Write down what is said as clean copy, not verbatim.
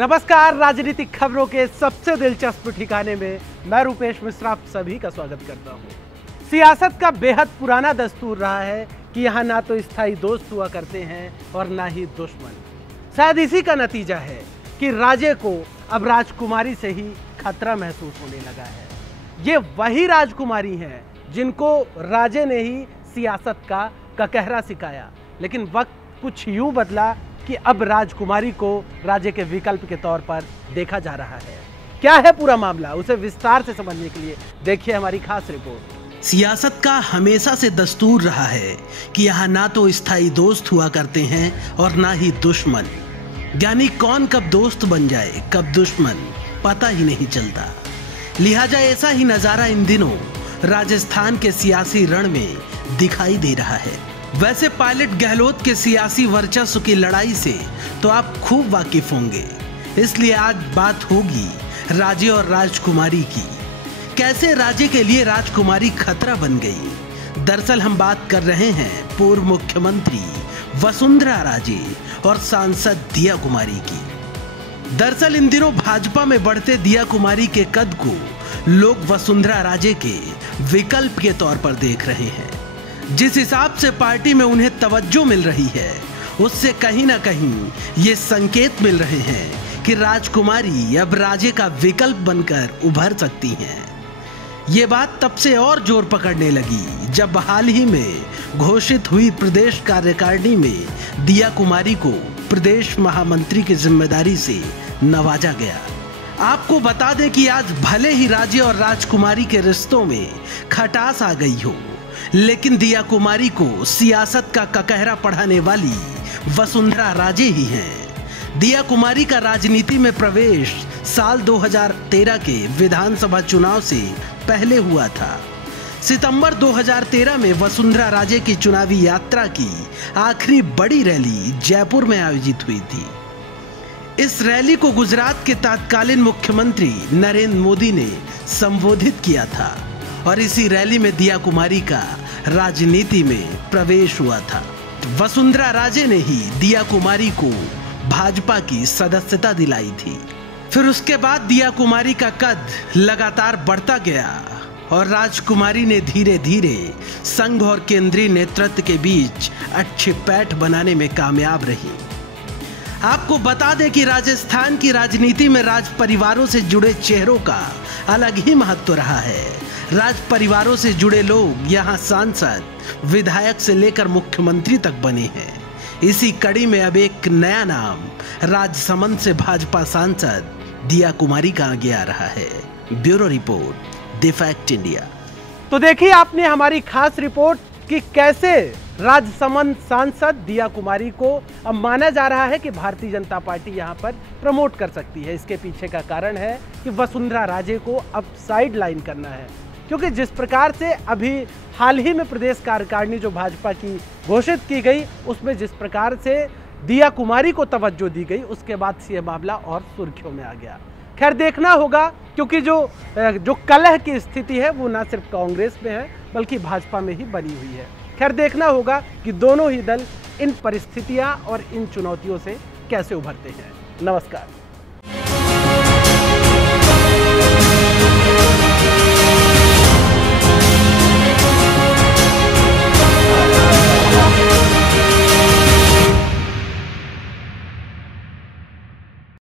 नमस्कार, राजनीतिक खबरों के सबसे दिलचस्प ठिकाने में मैं रूपेश मिश्रा आप सभी का स्वागत करता हूं। सियासत का बेहद पुराना दस्तूर रहा है कि यहाँ ना तो स्थायी दोस्त हुआ करते हैं और ना ही दुश्मन। शायद इसी का नतीजा है कि राजे को अब राजकुमारी से ही खतरा महसूस होने लगा है। ये वही राजकुमारी हैं जिनको राजे ने ही सियासत का ककहरा सिखाया, लेकिन वक्त कुछ यूं बदला कि अब राजकुमारी को राजे के विकल्प के तौर पर देखा जा रहा है। क्या है पूरा मामला, उसे विस्तार से समझने के लिए देखिए हमारी खास रिपोर्ट। सियासत का हमेशा से दस्तूर रहा है कि यहाँ ना तो स्थायी दोस्त हुआ करते हैं और ना ही दुश्मन। यानी कौन कब दोस्त बन जाए कब दुश्मन पता ही नहीं चलता। लिहाजा ऐसा ही नजारा इन दिनों राजस्थान के सियासी रण में दिखाई दे रहा है। वैसे पायलट गहलोत के सियासी वर्चस्व की लड़ाई से तो आप खूब वाकिफ होंगे, इसलिए आज बात होगी राजे और राजकुमारी की। कैसे राजे के लिए राजकुमारी खतरा बन गई। दरअसल हम बात कर रहे हैं पूर्व मुख्यमंत्री वसुंधरा राजे और सांसद दिया कुमारी की। दरअसल इन दिनों भाजपा में बढ़ते दिया कुमारी के कद को लोग वसुंधरा राजे के विकल्प के तौर पर देख रहे हैं। जिस हिसाब से पार्टी में उन्हें तवज्जो मिल रही है, उससे कहीं ना कहीं ये संकेत मिल रहे हैं कि राजकुमारी अब राजे का विकल्प बनकर उभर सकती हैं। ये बात तब से और जोर पकड़ने लगी जब हाल ही में घोषित हुई प्रदेश कार्यकारिणी में दिया कुमारी को प्रदेश महामंत्री की जिम्मेदारी से नवाजा गया। आपको बता दें कि आज भले ही राजे और राजकुमारी के रिश्तों में खटास आ गई हो, लेकिन दिया कुमारी को सियासत का ककहरा पढ़ाने वाली वसुंधरा राजे ही हैं। दिया कुमारी का राजनीति में प्रवेश साल 2013 के विधानसभा चुनाव से पहले हुआ था। सितंबर 2013 में वसुंधरा राजे की चुनावी यात्रा की आखिरी बड़ी रैली जयपुर में आयोजित हुई थी। इस रैली को गुजरात के तत्कालीन मुख्यमंत्री नरेंद्र मोदी ने संबोधित किया था और इसी रैली में दिया कुमारी का राजनीति में प्रवेश हुआ था। वसुंधरा राजे ने ही दिया कुमारी को भाजपा की सदस्यता दिलाई थी। फिर उसके बाद दिया कुमारी का कद लगातार बढ़ता गया और राजकुमारी ने धीरे धीरे संघ और केंद्रीय नेतृत्व के बीच अच्छी पैठ बनाने में कामयाब रही। आपको बता दें कि राजस्थान की राजनीति में राज परिवारों से जुड़े चेहरों का अलग ही महत्व रहा है। राज परिवारों से जुड़े लोग यहाँ सांसद, विधायक से लेकर मुख्यमंत्री तक बने हैं। इसी कड़ी में अब एक नया नाम राजसमंद से भाजपा सांसद दिया कुमारी का आगे आ रहा है। Bureau report, the fact India. तो देखिए आपने हमारी खास रिपोर्ट कि कैसे राजसमंद सांसद दिया कुमारी को अब माना जा रहा है कि भारतीय जनता पार्टी यहां पर प्रमोट कर सकती है। इसके पीछे का कारण है कि वसुंधरा राजे को अब साइड लाइन करना है, क्योंकि जिस प्रकार से अभी हाल ही में प्रदेश कार्यकारिणी जो भाजपा की घोषित की गई, उसमें जिस प्रकार से दिया कुमारी को तवज्जो दी गई, उसके बाद से यह मामला और सुर्खियों में आ गया। खैर देखना होगा, क्योंकि जो कलह की स्थिति है वो ना सिर्फ कांग्रेस में है बल्कि भाजपा में ही बनी हुई है। खैर देखना होगा कि दोनों ही दल इन परिस्थितियां और इन चुनौतियों से कैसे उभरते हैं। नमस्कार।